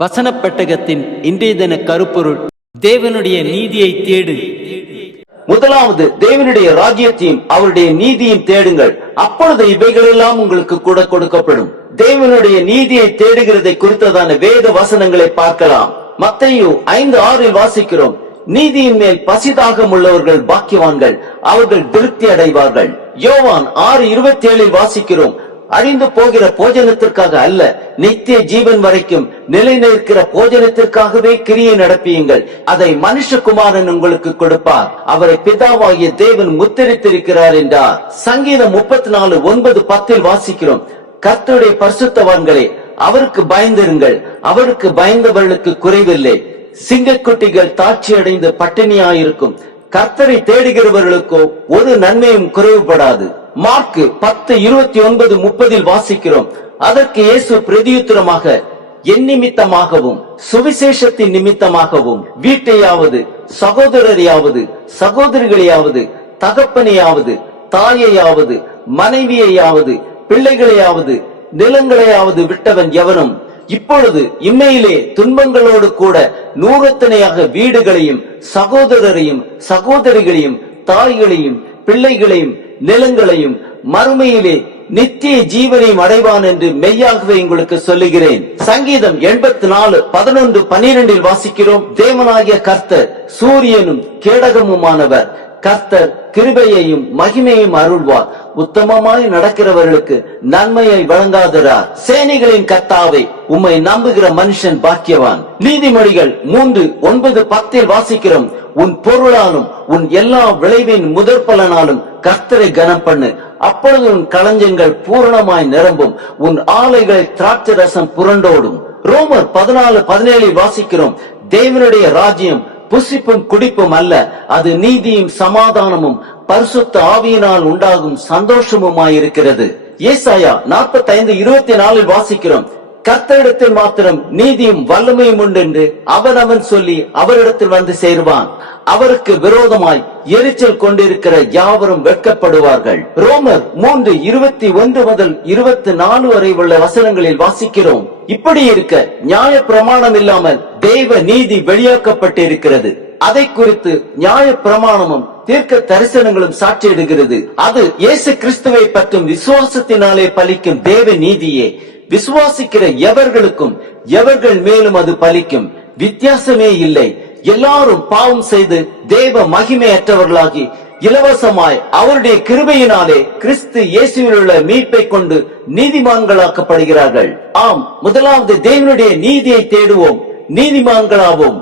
வசன பெட்டகத்தின் இன்றைய தின கருப்பொருள் தேவனுடைய நீதியை தேடு. முதலாவது தேவனுடைய ராஜ்யத்தையும் அவருடைய நீதியும் தேடுங்கள். அப்பொழுது இவைகளெல்லாம் உங்களுக்கு கூட கொடுக்கப்படும். தேவனுடைய நீதியை தேடுகிறதை குறித்ததான வேத வசனங்களை பார்க்கலாம். மத்தையு ஐந்து ஆறில் வாசிக்கிறோம். நீதியின் மேல் பசிதாகம் உள்ளவர்கள் பாக்கியவான்கள் அவர்கள் திருப்தி அடைவார்கள். யோவான் ஆறு இருபத்தி ஏழில் வாசிக்கிறோம். அழிந்து போகிற போஜனத்திற்காக அல்ல நித்திய ஜீவன் வரைக்கும் நிலை நிற்கிற போஜனத்திற்காகவே கிரியை நடப்பியுங்கள். அதை மனுஷகுமாரன் உங்களுக்கு கொடுப்பார். அவரை பிதாவாகிய தேவன் முத்திரித்திருக்கிறார் என்றார். சங்கீதம் முப்பத்தி நாலு ஒன்பது பத்தில் வாசிக்கிறோம். கர்த்தருடைய பரிசுத்தவான்களே அவருக்கு பயந்திருங்கள். அவருக்கு பயந்தவர்களுக்கு குறைவில்லை. சிங்கக்குட்டிகள் தாட்சி அடைந்து பட்டினியாயிருக்கும். கர்த்தரை தேடுகிறவர்களுக்கோ ஒரு நன்மையும் குறைவுபடாது. மார்க்கு பத்து இருபத்தி ஒன்பது முப்பதில் வாசிக்கிறோம். அதற்கு இயேசு பிரதியுத்தரமாக என் நிமித்தமாகவும் சுவிசேஷத்தின் நிமித்தமாகவும் வீட்டையாவது சகோதரரையாவது சகோதரிகளையாவது தகப்பனையாவது தாயையாவது மனைவியையாவது பிள்ளைகளையாவது நிலங்களையாவது விட்டவன் எவனும் இப்பொழுது இம்மையிலே துன்பங்களோடு கூட நூறத்தனையாக வீடுகளையும் சகோதரரையும் சகோதரிகளையும் தாய்களையும் பிள்ளைகளையும் நிலங்களையும் மறுமையிலே நித்திய ஜீவனையும் அடைவான் என்று மெய்யாகவே உங்களுக்கு சொல்லுகிறேன். சங்கீதம் எண்பத்தி நாலு பதினொன்று பனிரெண்டில் வாசிக்கிறோம். தேவனாகிய கர்த்தர் சூரியனும் கேடகமுமானவர். கர்த்தர் கிருபையையும் மகிமையும் அருள்வார். உத்தமமாய் நடக்கிறவர்களுக்கு நன்மையை வழங்காதரா? சேனைகளின் கர்த்தாவை உம்மை நம்புகிற மனுஷன் பாக்கியவான். நீதிமொழிகள் மூன்று ஒன்பது பத்தில் வாசிக்கிறோம். உன் பொருளாலும் உன் எல்லா விளைவின் முதற் பலனாலும் கர்த்தரை கனம் பண்ணு அப்பொழுது உன் களஞ்சங்கள் பூரணமாய் நிரம்பும். உன் ஆலைகளை திராட்சை ரசம் புரண்டோடும். ரோமர் பதினாலு பதினேழில் வாசிக்கிறோம். தேவனுடைய ராஜ்யம் புசிப்பும் குடிப்பும் அல்ல அது நீதியும் சமாதானமும் பரிசுத்த ஆவியினால் உண்டாகும் சந்தோஷமுமாயிருக்கிறது. ஏசாயா நாற்பத்தி ஐந்து இருபத்தி நாலில் வாசிக்கிறோம். கத்தரிடத்தில் மாத்திரம் நீதியும் வல்லமையும் உண்டு என்று அவன் அவன் சொல்லி அவரிடத்தில் வந்து சேருவான். அவருக்கு விரோதமாய் எரிச்சல் கொண்டிருக்கிற யாவரும் வெட்கப்படுவார்கள். ரோமர் மூன்று இருபத்தி ஒன்று முதல் இருபத்தி நாலு வரை உள்ள வசனங்களில் வாசிக்கிறோம். இப்படி இருக்க நியாய பிரமாணம் இல்லாமல் தெய்வ நீதி வெளியாக்கப்பட்டிருக்கிறது. அதை குறித்து நியாய பிரமாணமும் தீர்க்க தரிசனங்களும் சாட்சியிடுகிறது அது இயேசு கிறிஸ்துவை பற்றும் விசுவாசத்தினாலே பலிக்கும் தேவ நீதியே. விசுவாசிக்கிற எவர்களுக்கும் எவர்கள் மேலும் அது பலிக்கும்? வித்தியாசமே இல்லை. எல்லாரும் பாவம் செய்து தேவ மகிமையற்றவர்களாகி இலவசமாய் அவருடைய கிருபையினாலே கிறிஸ்து இயேசுவிலுள்ள மீட்பை கொண்டு நீதிமான்களாக்கப்படுகிறார்கள். ஆம் முதலாவது தேவனுடைய நீதியை தேடுவோம். நீதிமான்களாவோம்.